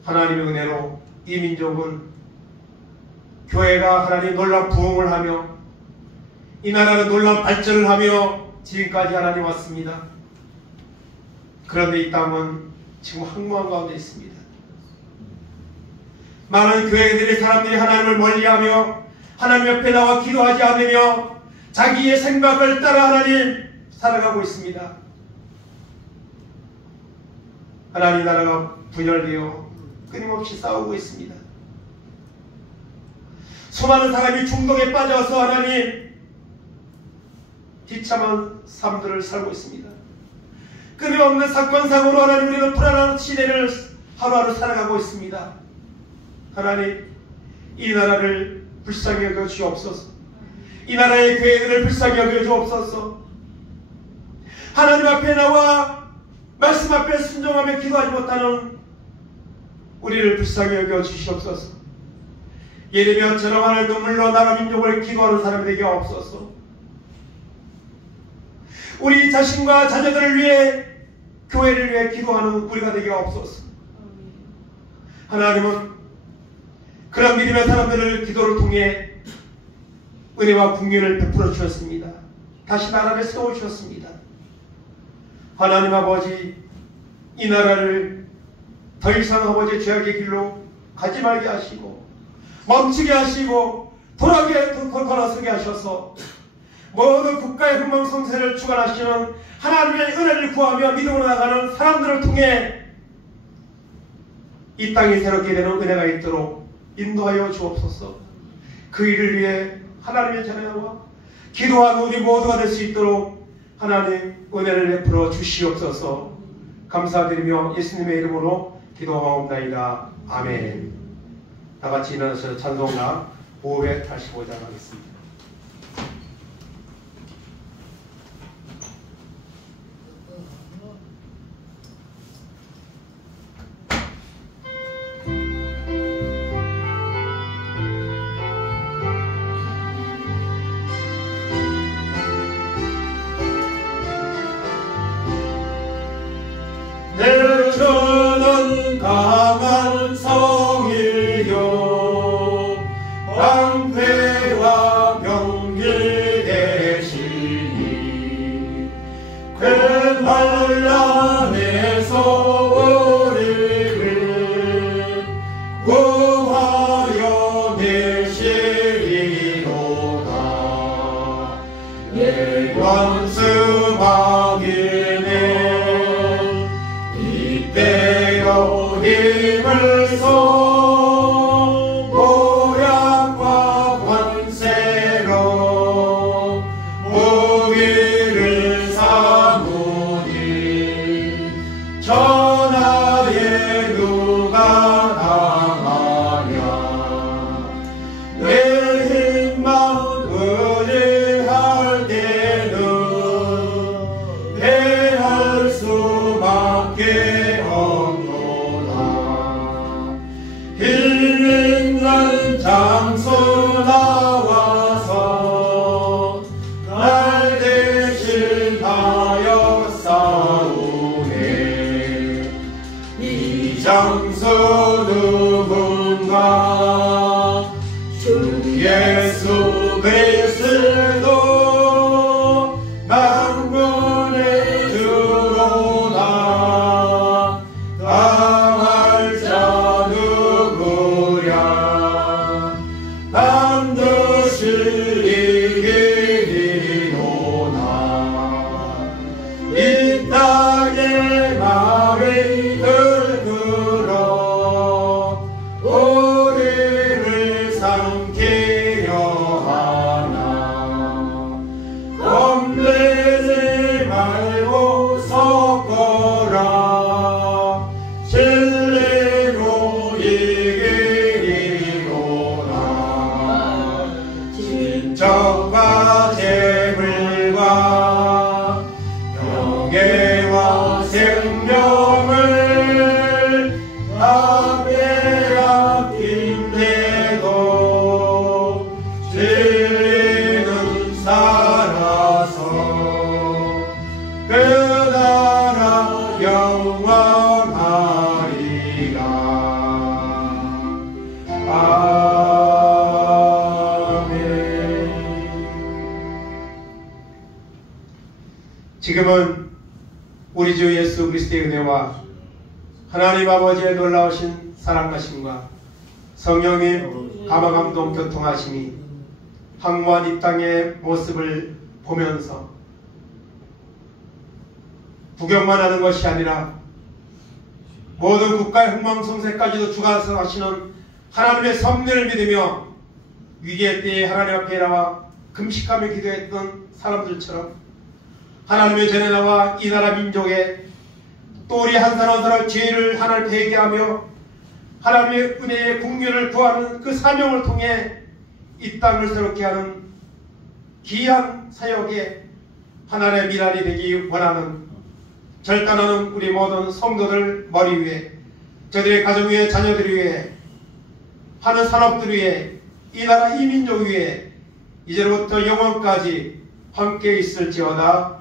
하나님의 은혜로 이 민족은 교회가 하나님 놀라운 부흥을 하며 이 나라는 놀라운 발전을 하며 지금까지 하나님 왔습니다. 그런데 이 땅은 지금 황무한 가운데 있습니다. 많은 교회들이 사람들이 하나님을 멀리하며 하나님 옆에 나와 기도하지 않으며 자기의 생각을 따라 하나님 살아가고 있습니다. 하나님 나라가 분열되어 끊임없이 싸우고 있습니다. 수많은 사람이 중독에 빠져서 하나님 비참한 삶들을 살고 있습니다. 끊임없는 사건 사고로 하나님 우리는 불안한 시대를 하루하루 살아가고 있습니다. 하나님 이 나라를 불쌍히 여겨 주옵소서. 이 나라의 교회들을 불쌍히 여겨 주옵소서. 하나님 앞에 나와 말씀 앞에 순종하며 기도하지 못하는 우리를 불쌍히 여겨 주시옵소서. 예레미야처럼 하늘 눈물로 나라 민족을 기도하는 사람이 되게 없소서. 우리 자신과 자녀들을 위해 교회를 위해 기도하는 우리가 되게 없소서. 하나님은 그런 믿음의 사람들을 기도를 통해 은혜와 국민을 베풀어 주셨습니다. 다시 나라를 세워주셨습니다. 하나님 아버지 이 나라를 더 이상 아버지 죄악의 길로 가지 말게 하시고 멈추게 하시고 돌아서게 하셔서 모든 국가의 흥망성쇠를 주관하시는 하나님의 은혜를 구하며 믿음으로 나가는 사람들을 통해 이 땅이 새롭게 되는 은혜가 있도록 인도하여 주옵소서. 그 일을 위해 하나님의 자녀와 기도하는 우리 모두가 될 수 있도록 하나님 은혜를 베풀어 주시옵소서. 감사드리며 예수님의 이름으로 기도하옵나이다. 아멘. 다같이 일어나서 찬송가 585장 하겠습니다. 내 주는 강한 성이요 방패와 병기 되시니 그 환난에서 우리를 구하여 내시리로다. 내 원수 마귀는 이때로 힘을 써 함께 없노라. 있는 장소 나와서 날 대신하여 싸우네. 이 장소 누군가? 주 예수 그리스도 만군의 주로다. 당할 자 누구랴? 반드시 이기리로다. 이 땅의 말을 들으러 우리를 삼키려 하나. 겁내지 말고 섞어라. 진리로 이기리로다. 진정과 재물과 명예와 생명을 다 빼앗긴데도 진리는 살아서 그 나라 영원하리라. 아멘. 지금은 우리 주 예수 그리스도의 은혜와 하나님 아버지의 놀라우신 사랑하심과 성령님 감화감동 교통하심이 항무한 이 땅의 모습을 보면서 구경만 하는 것이 아니라 모든 국가의 흥망성쇠까지도 주관해서 하시는 하나님의 섭리를 믿으며 위기의 때에 하나님 앞에 나와 금식하며 기도했던 사람들처럼 하나님의 전에 나와 이 나라 민족의 또 우리 한 사람 한 사람 죄를 하나님 회개하며 하나님의 은혜의 국률을 구하는 그 사명을 통해 이 땅을 새롭게 하는 귀한 사역에 하나님의 미랄이 되기 원하는 절단하는 우리 모든 성도들 머리 위에 저들의 가정 위에 자녀들 위에 하는 산업들 위에 이 나라 이 민족 위에 이제로부터 영원까지 함께 있을지어다.